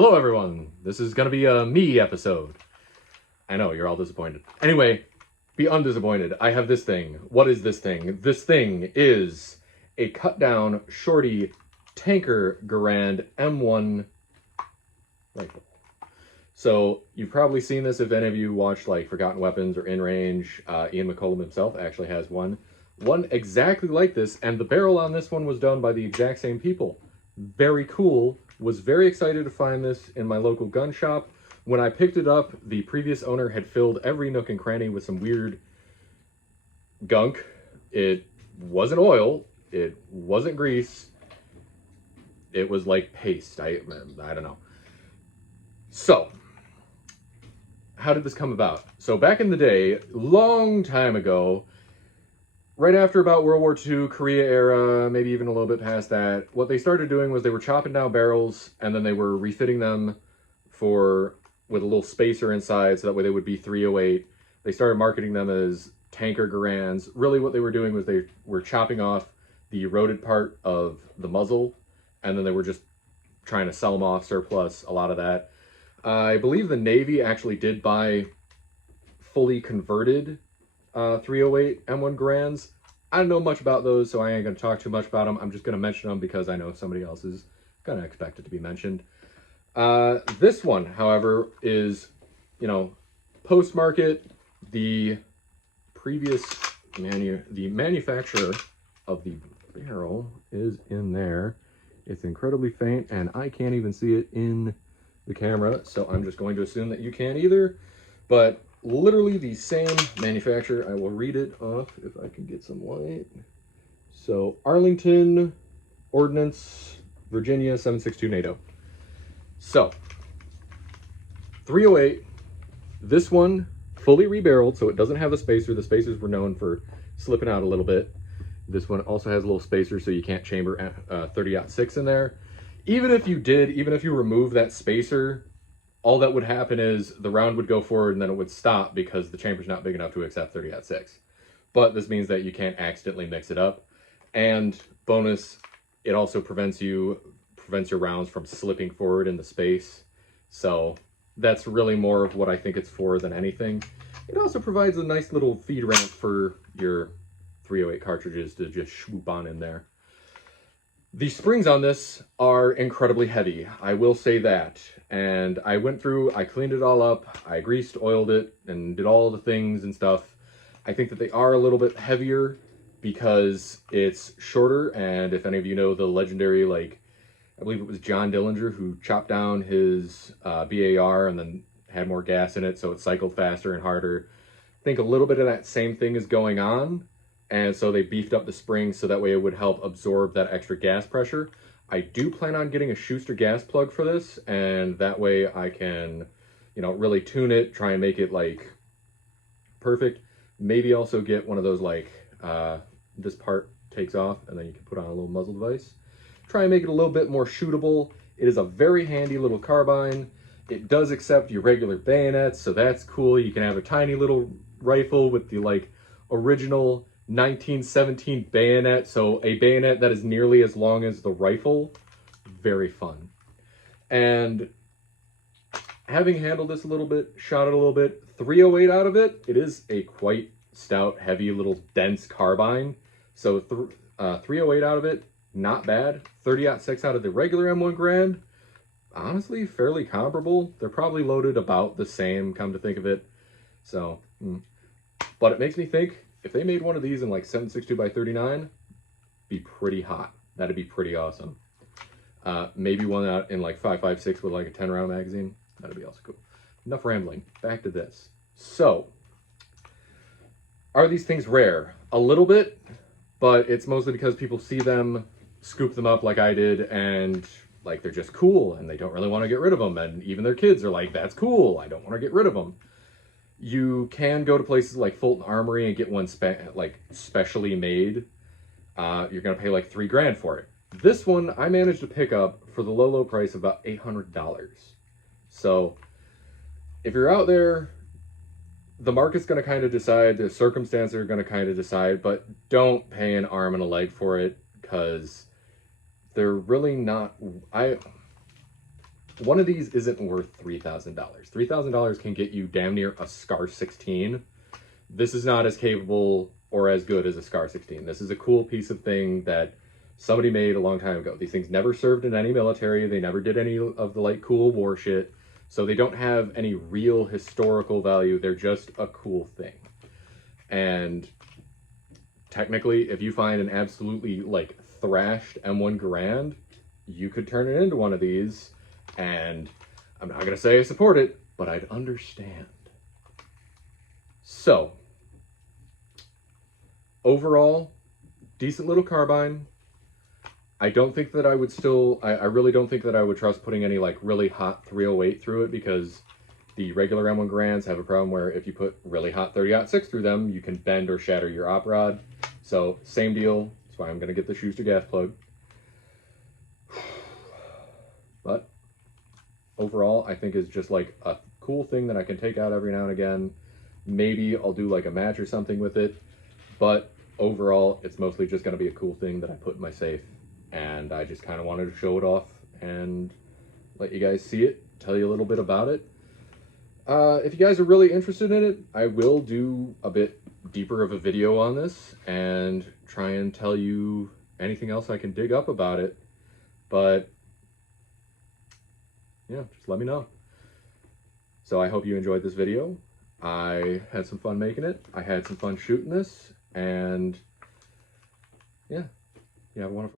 Hello everyone, this is gonna be a me episode. I know, you're all disappointed. Anyway, be undisappointed. I have this thing. What is this thing? This thing is a cut down, shorty, tanker Garand M1 rifle. So, you've probably seen this if any of you watched like Forgotten Weapons or In Range. Ian McCollum himself actually has one. One exactly like this, and the barrel on this one was done by the exact same people. Very cool. Was very excited to find this in my local gun shop. When I picked it up, the previous owner had filled every nook and cranny with some weird gunk. It wasn't oil. It wasn't grease. It was like paste. I don't know. So, how did this come about? So back in the day, long time ago, right after about World War II, Korea era, maybe even a little bit past that, what they started doing was they were chopping down barrels and then they were refitting them with a little spacer inside so that way they would be 308. They started marketing them as tanker Garands. Really what they were doing was they were chopping off the eroded part of the muzzle and then they were just trying to sell them off, surplus a lot of that. I believe the Navy actually did buy fully converted 308 M1 Garands. I don't know much about those, so I ain't going to talk too much about them. I'm just going to mention them because I know somebody else is going to expect it to be mentioned. This one, however, is, post-market. The previous the manufacturer of the barrel is in there. It's incredibly faint, and I can't even see it in the camera, so I'm just going to assume that you can't either. But literally the same manufacturer. I will read it off if I can get some light. So, Arlington Ordnance, Virginia, 762 NATO. So, 308. This one, fully rebarreled, so it doesn't have a spacer. The spacers were known for slipping out a little bit. This one also has a little spacer, so you can't chamber 30-06 in there. Even if you remove that spacer, all that would happen is the round would go forward and then it would stop because the chamber's not big enough to accept 30-06. But this means that you can't accidentally mix it up. And bonus, it also prevents your rounds from slipping forward in the space. So that's really more of what I think it's for than anything. It also provides a nice little feed ramp for your 308 cartridges to just swoop on in there. The springs on this are incredibly heavy, I will say that. And I went through, I cleaned it all up, I greased, oiled it, and did all the things and stuff. I think that they are a little bit heavier because it's shorter, and if any of you know the legendary, I believe it was John Dillinger who chopped down his BAR and then had more gas in it, so it cycled faster and harder. I think a little bit of that same thing is going on. And so they beefed up the springs so that way it would help absorb that extra gas pressure. I do plan on getting a Schuster gas plug for this, and that way I can, really tune it, try and make it perfect. Maybe also get one of those this part takes off and then you can put on a little muzzle device. Try and make it a little bit more shootable. It is a very handy little carbine. It does accept your regular bayonets, so that's cool. You can have a tiny little rifle with the original 1917 bayonet, so a bayonet that is nearly as long as the rifle. Very fun. And having handled this a little bit, shot it a little bit, 308 out of it, it is a quite stout, heavy, little dense carbine. So 308 out of it, not bad. 30-06 out of the regular M1 Garand, honestly, fairly comparable. They're probably loaded about the same, come to think of it. So, but it makes me think, if they made one of these in 7.62x39, be pretty hot. That'd be pretty awesome. Maybe one out in 5.56 with a 10-round magazine. That'd be also cool. Enough rambling. Back to this. So, are these things rare? A little bit, but it's mostly because people see them, scoop them up like I did, and they're just cool, and they don't really want to get rid of them. And even their kids are like, "That's cool. I don't want to get rid of them." You can go to places like Fulton Armory and get one specially made. You're going to pay $3 grand for it. This one I managed to pick up for the low price of about $800. So if you're out there, the market's going to kind of decide, the circumstances are going to kind of decide, but don't pay an arm and a leg for it because they're really not... one of these isn't worth $3,000. $3,000 can get you damn near a SCAR 16. This is not as capable or as good as a SCAR 16. This is a cool piece of thing that somebody made a long time ago. These things never served in any military. They never did any of the like cool war shit. So they don't have any real historical value. They're just a cool thing. And technically, if you find an absolutely like thrashed M1 Garand, you could turn it into one of these. And I'm not going to say I support it, but I'd understand. So, overall, decent little carbine. I don't think that I would still, I really don't think that I would trust putting any like really hot 308 through it, because the regular M1 Garands have a problem where if you put really hot 30-06 through them, you can bend or shatter your op rod. So same deal. That's why I'm going to get the Schuster gas plug. But overall, I think is just like a cool thing that I can take out every now and again. Maybe I'll do like a match or something with it. But overall, it's mostly just going to be a cool thing that I put in my safe. And I just kind of wanted to show it off and let you guys see it, tell you a little bit about it. If you guys are really interested in it, I will do a bit deeper of a video on this and try and tell you anything else I can dig up about it. But yeah, just let me know. So I hope you enjoyed this video. I had some fun making it. I had some fun shooting this, and yeah, have a wonderful